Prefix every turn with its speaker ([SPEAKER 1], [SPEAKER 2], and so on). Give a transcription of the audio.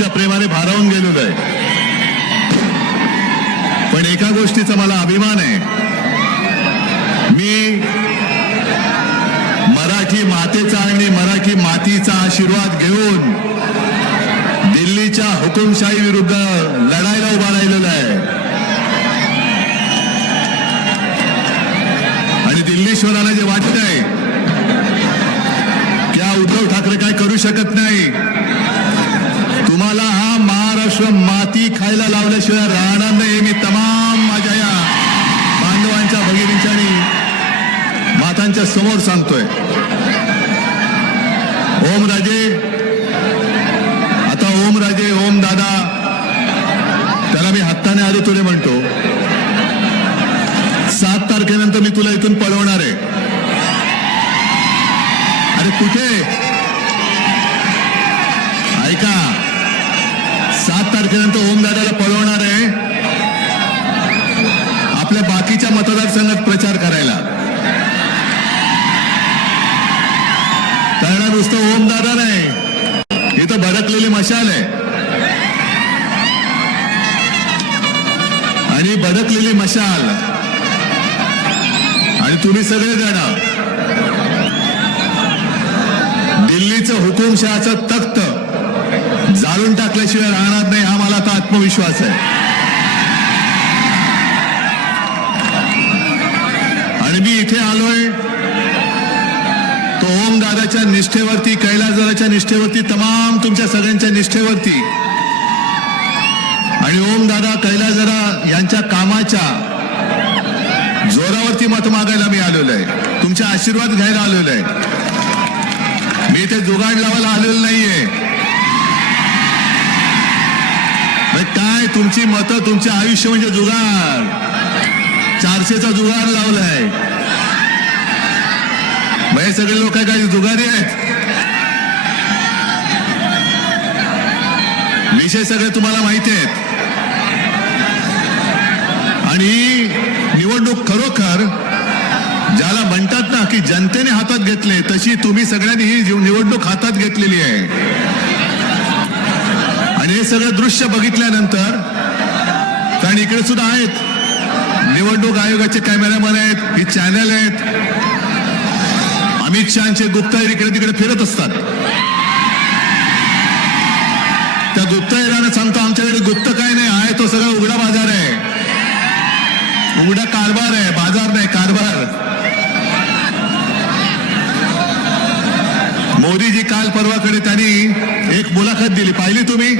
[SPEAKER 1] प्रेमाने भारावून गेलेलो आहे. पण एका गोष्टीचा मला अभिमान आहे. मी मराठी मातेचा आणि मराठी मातीचा आशीर्वाद घेऊन दिल्लीच्या हुकुमशाही विरुद्ध लढायला उभा राहिलेला आहे. आणि दिल्लीश्वराला जे वाटतंय की उद्धव ठाकरे काय करू शकत नाही तुम्हाला हा महाराष्ट्र माती खायला लावल्याशिवाय राहणार नाही. मी तमाम माझ्या या बांधवांच्या भगिनींच्या आणि मातांच्या समोर सांगतोय. ओम राजे. आता ओम राजे ओम दादा. त्याला मी हत्ताने आलो तुले म्हणतो. सात तारखेनंतर मी तुला इथून पळवणार आहे. अरे कुठे? त्याच्यानंतर ओम दादाला पळवणार आहे. आपल्या बाकीच्या मतदारसंघात प्रचार करायला. कारण नुसतं ओम दादा नाही इथं भडकलेली मशाल आहे. आणि भडकलेली मशाल. आणि तुम्ही सगळे जण. दिल्लीचं हुकुमशहाचं तख्त जाळून टाकल्याशिवाय राहणार नाही. आत्मविश्वास आहे. आणि मी इथे आलोय. तो ओम दादाच्या निष्ठेवरती कैलासदाराच्या निष्ठेवरती तमाम तुमच्या सगळ्यांच्या निष्ठेवरती. आणि ओम दादा कैलासदारा यांच्या कामाच्या जोरावरती मत मागायला मी आलेलो आहे. तुमचे आशीर्वाद घ्यायला आलेलो आहे. मी इथे जुगाड लावायला आलेलो नाहीये. तुमची मतं तुमचे आयुष्य म्हणजे जुगार चारशेचा जुगार लावलाय. मग सगळे लोक काय काय जुगारी आहेत? विषय सगळे तुम्हाला माहिती आहेत. आणि निवडणूक खरोखर ज्याला म्हणतात ना की जनतेने हातात घेतले तशी तुम्ही सगळ्यांनी ही निवडणूक हातात घेतलेली आहे. आणि हे सगळं दृश्य बघितल्यानंतर कारण इकडे सुद्धा आहेत. निवडणूक आयोगाचे कॅमेरामन आहेत ही चॅनल आहेत. अमित शहाचे गुप्तहेर इकडे तिकडे फिरत असतात. त्या गुप्तहेरानं सांगतो आमच्याकडे गुप्त काय नाही आहे तो सगळा उघडा बाजार आहे. उघडा कारभार आहे बाजार नाही कारभार. मोदीजी काल परवा एक मुलाखत दिली. पाहिली तुम्ही?